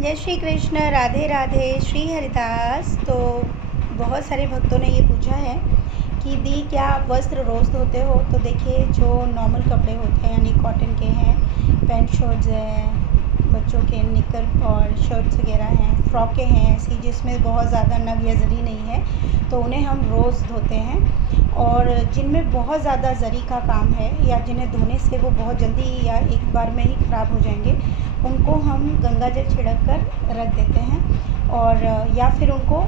जय श्री कृष्ण। राधे राधे। श्री हरिदास। तो बहुत सारे भक्तों ने ये पूछा है कि दी क्या आप वस्त्र रोज़ धोते हो। तो देखिए, जो नॉर्मल कपड़े होते हैं यानी कॉटन के हैं, पैंट शर्ट्स हैं, बच्चों के निकर और शर्ट्स वगैरह हैं, फ्रॉकें हैं ऐसी जिसमें बहुत ज़्यादा नग या जरी नहीं है, तो उन्हें हम रोज़ धोते हैं। और जिनमें बहुत ज़्यादा जरी का काम है या जिन्हें धोने से वो बहुत जल्दी या एक बार में ही ख़राब हो जाएंगे, उनको हम गंगा जल छिड़क कर रख देते हैं। और या फिर उनको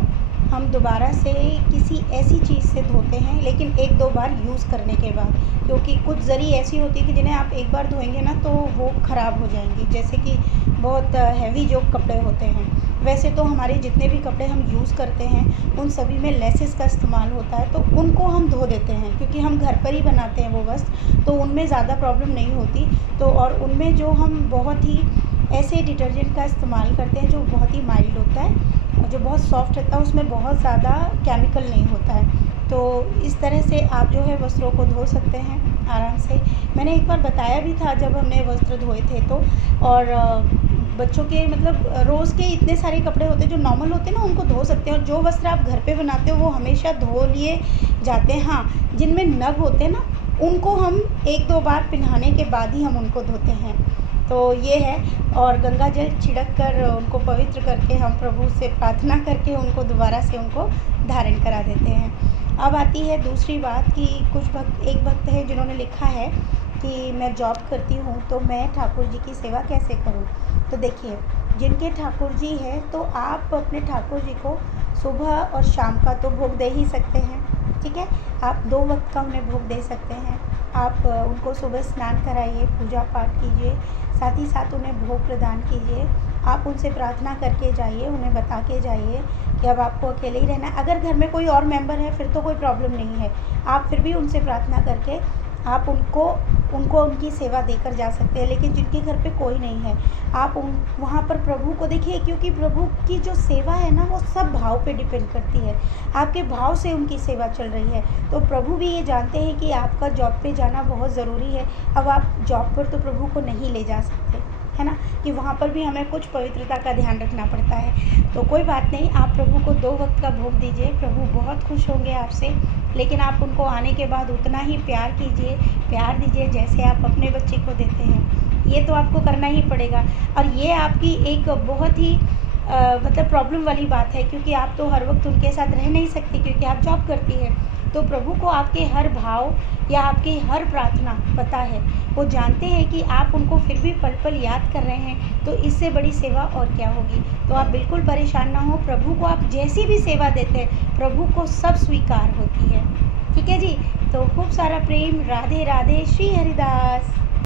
हम दोबारा से किसी ऐसी चीज़ से धोते हैं, लेकिन एक दो बार यूज़ करने के बाद, क्योंकि कुछ ज़री ऐसी होती है कि जिन्हें आप एक बार धोएंगे ना तो वो ख़राब हो जाएंगी, जैसे कि बहुत हैवी जो कपड़े होते हैं। वैसे तो हमारे जितने भी कपड़े हम यूज़ करते हैं उन सभी में लेसेस का इस्तेमाल होता है, तो उनको हम धो देते हैं क्योंकि हम घर पर ही बनाते हैं वो वस्त्र, तो उनमें ज़्यादा प्रॉब्लम नहीं होती। तो और उनमें जो हम बहुत ही ऐसे डिटर्जेंट का इस्तेमाल करते हैं जो बहुत ही माइल्ड होता है और जो बहुत सॉफ्ट रहता है, उसमें बहुत ज़्यादा केमिकल नहीं होता है। तो इस तरह से आप जो है वस्त्रों को धो सकते हैं आराम से। मैंने एक बार बताया भी था जब हमने वस्त्र धोए थे तो। और बच्चों के मतलब रोज़ के इतने सारे कपड़े होते हैं जो नॉर्मल होते हैं ना, उनको धो सकते हैं। और जो वस्त्र आप घर पे बनाते हो वो हमेशा धो लिए जाते हैं। हाँ, जिनमें नग होते हैं ना, उनको हम एक दो बार पहनाने के बाद ही हम उनको धोते हैं। तो ये है। और गंगा जल छिड़क कर उनको पवित्र करके हम प्रभु से प्रार्थना करके उनको दोबारा से उनको धारण करा देते हैं। अब आती है दूसरी बात कि एक भक्त है जिन्होंने लिखा है कि मैं जॉब करती हूँ तो मैं ठाकुर जी की सेवा कैसे करूँ। तो देखिए, जिनके ठाकुर जी हैं तो आप अपने ठाकुर जी को सुबह और शाम का तो भोग दे ही सकते हैं, ठीक है। आप 2 वक्त का उन्हें भोग दे सकते हैं। आप उनको सुबह स्नान कराइए, पूजा पाठ कीजिए, साथ ही साथ उन्हें भोग प्रदान कीजिए। आप उनसे प्रार्थना करके जाइए, उन्हें बता के जाइए कि अब आपको अकेले ही रहना है। अगर घर में कोई और मेंबर है फिर तो कोई प्रॉब्लम नहीं है, आप फिर भी उनसे प्रार्थना करके आप उनको उनकी सेवा देकर जा सकते हैं। लेकिन जिनके घर पे कोई नहीं है, आप वहाँ पर प्रभु को देखिए, क्योंकि प्रभु की जो सेवा है ना वो सब भाव पे डिपेंड करती है। आपके भाव से उनकी सेवा चल रही है। तो प्रभु भी ये जानते हैं कि आपका जॉब पे जाना बहुत ज़रूरी है। अब आप जॉब पर तो प्रभु को नहीं ले जा सकते, है ना, कि वहाँ पर भी हमें कुछ पवित्रता का ध्यान रखना पड़ता है। तो कोई बात नहीं, आप प्रभु को 2 वक्त का भोग दीजिए, प्रभु बहुत खुश होंगे आपसे। लेकिन आप उनको आने के बाद उतना ही प्यार कीजिए, प्यार दीजिए जैसे आप अपने बच्चे को देते हैं। ये तो आपको करना ही पड़ेगा। और ये आपकी एक बहुत ही मतलब प्रॉब्लम वाली बात है, क्योंकि आप तो हर वक्त उनके साथ रह नहीं सकती क्योंकि आप जॉब करती हैं। तो प्रभु को आपके हर भाव या आपकी हर प्रार्थना पता है, वो जानते हैं कि आप उनको फिर भी पल पल याद कर रहे हैं। तो इससे बड़ी सेवा और क्या होगी। तो आप बिल्कुल परेशान ना हो, प्रभु को आप जैसी भी सेवा देते हैं प्रभु को सब स्वीकार होती है, ठीक है जी। तो खूब सारा प्रेम। राधे राधे। श्री हरिदास।